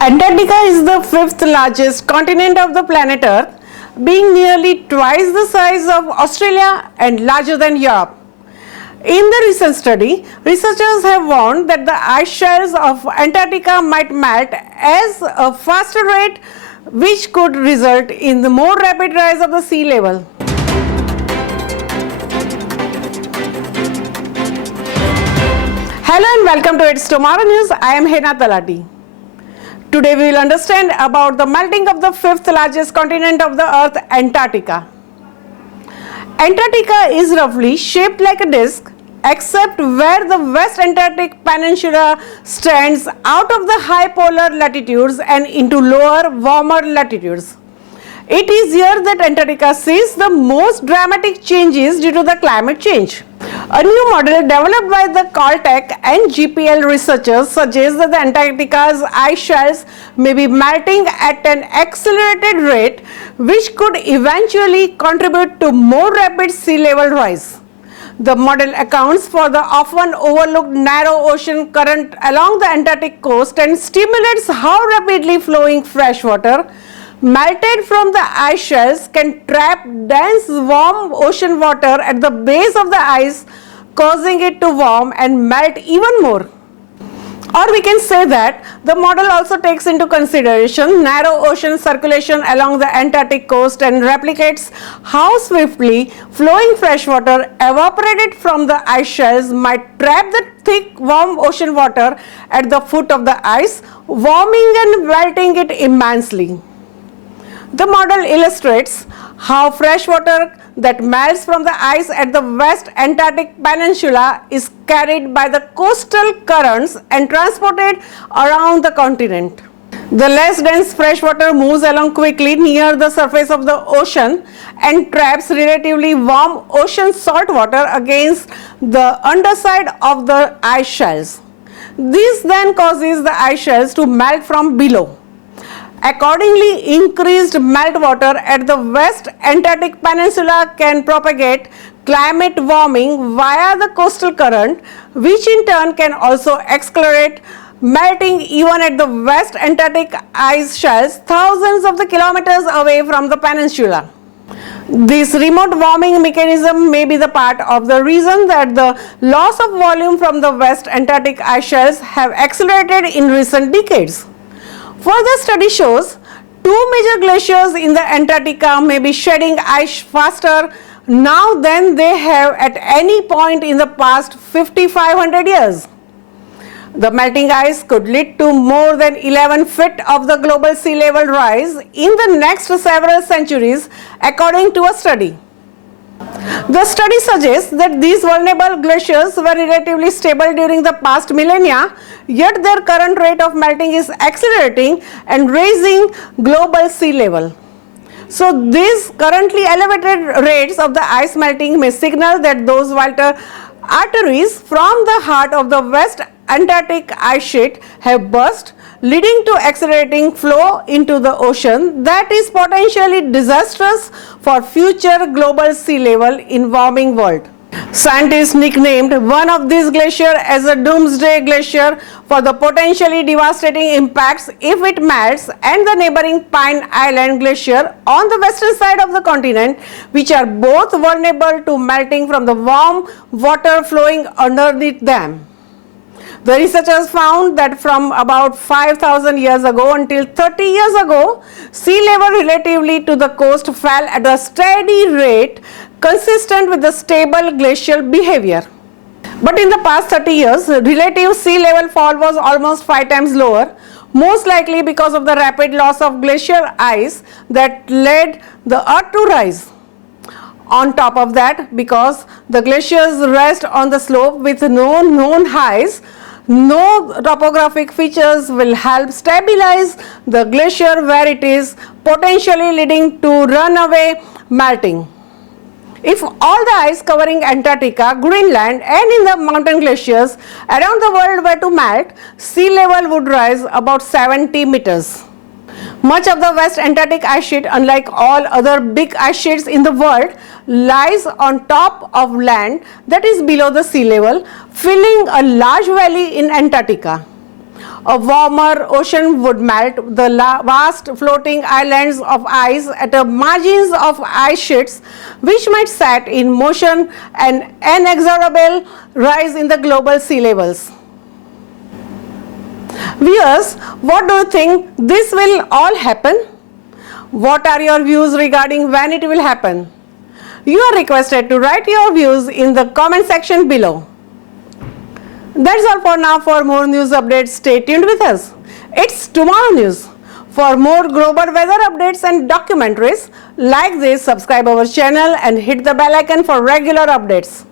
Antarctica is the fifth largest continent of the planet Earth, being nearly twice the size of Australia and larger than Europe. In the recent study, researchers have warned that the ice shelves of Antarctica might melt at a faster rate, which could result in the more rapid rise of the sea level. Hello and welcome to It's Tomorrow News. I am Hena Talati. Today we will understand about the melting of the fifth largest continent of the Earth, Antarctica. Antarctica is roughly shaped like a disc, except where the West Antarctic Peninsula stands out of the high polar latitudes and into lower, warmer latitudes. It is here that Antarctica sees the most dramatic changes due to the climate change. A new model developed by the Caltech and GPL researchers suggests that the Antarctica's ice shelves may be melting at an accelerated rate, which could eventually contribute to more rapid sea level rise. The model accounts for the often overlooked narrow ocean current along the Antarctic coast and stimulates how rapidly flowing fresh water melted from the ice shelves can trap dense warm ocean water at the base of the ice, causing it to warm and melt even more. Or we can say that the model also takes into consideration narrow ocean circulation along the Antarctic coast and replicates how swiftly flowing freshwater evaporated from the ice shelves might trap the thick warm ocean water at the foot of the ice, warming and melting it immensely. The model illustrates how fresh water that melts from the ice at the West Antarctic Peninsula is carried by the coastal currents and transported around the continent. The less dense fresh water moves along quickly near the surface of the ocean and traps relatively warm ocean salt water against the underside of the ice shelves. This then causes the ice shelves to melt from below. Accordingly, increased meltwater at the West Antarctic Peninsula can propagate climate warming via the coastal current, which in turn can also accelerate melting even at the West Antarctic ice shelves thousands of the kilometers away from the peninsula. This remote warming mechanism may be the part of the reason that the loss of volume from the West Antarctic ice shelves have accelerated in recent decades. Further study shows two major glaciers in the Antarctica may be shedding ice faster now than they have at any point in the past 5,500 years. The melting ice could lead to more than 11 feet of the global sea level rise in the next several centuries, according to a study. The study suggests that these vulnerable glaciers were relatively stable during the past millennia, yet their current rate of melting is accelerating and raising global sea level. So these currently elevated rates of the ice melting may signal that those water arteries from the heart of the West Antarctic ice sheet have burst, leading to accelerating flow into the ocean that is potentially disastrous for future global sea level in warming world. Scientists nicknamed one of these glaciers as a doomsday glacier for the potentially devastating impacts if it melts, and the neighboring Pine Island glacier on the western side of the continent, which are both vulnerable to melting from the warm water flowing underneath them. The researchers found that from about 5,000 years ago until 30 years ago, sea level relatively to the coast fell at a steady rate consistent with the stable glacial behavior. But in the past 30 years, relative sea level fall was almost 5 times lower, most likely because of the rapid loss of glacial ice that led the Earth to rise. On top of that, because the glaciers rest on the slope with no known highs, no topographic features will help stabilize the glacier where it is, potentially leading to runaway melting. If all the ice covering Antarctica, Greenland and in the mountain glaciers around the world were to melt, sea level would rise about 70 meters. Much of the West Antarctic ice sheet, unlike all other big ice sheets in the world, lies on top of land that is below the sea level, filling a large valley in Antarctica. A warmer ocean would melt the vast floating islands of ice at the margins of ice sheets, which might set in motion an inexorable rise in the global sea levels. Viewers, what do you think this will all happen? What are your views regarding when it will happen? You are requested to write your views in the comment section below. That's all for now. For more news updates, stay tuned with us. It's Tomorrow News. For more global weather updates and documentaries like this, subscribe our channel and hit the bell icon for regular updates.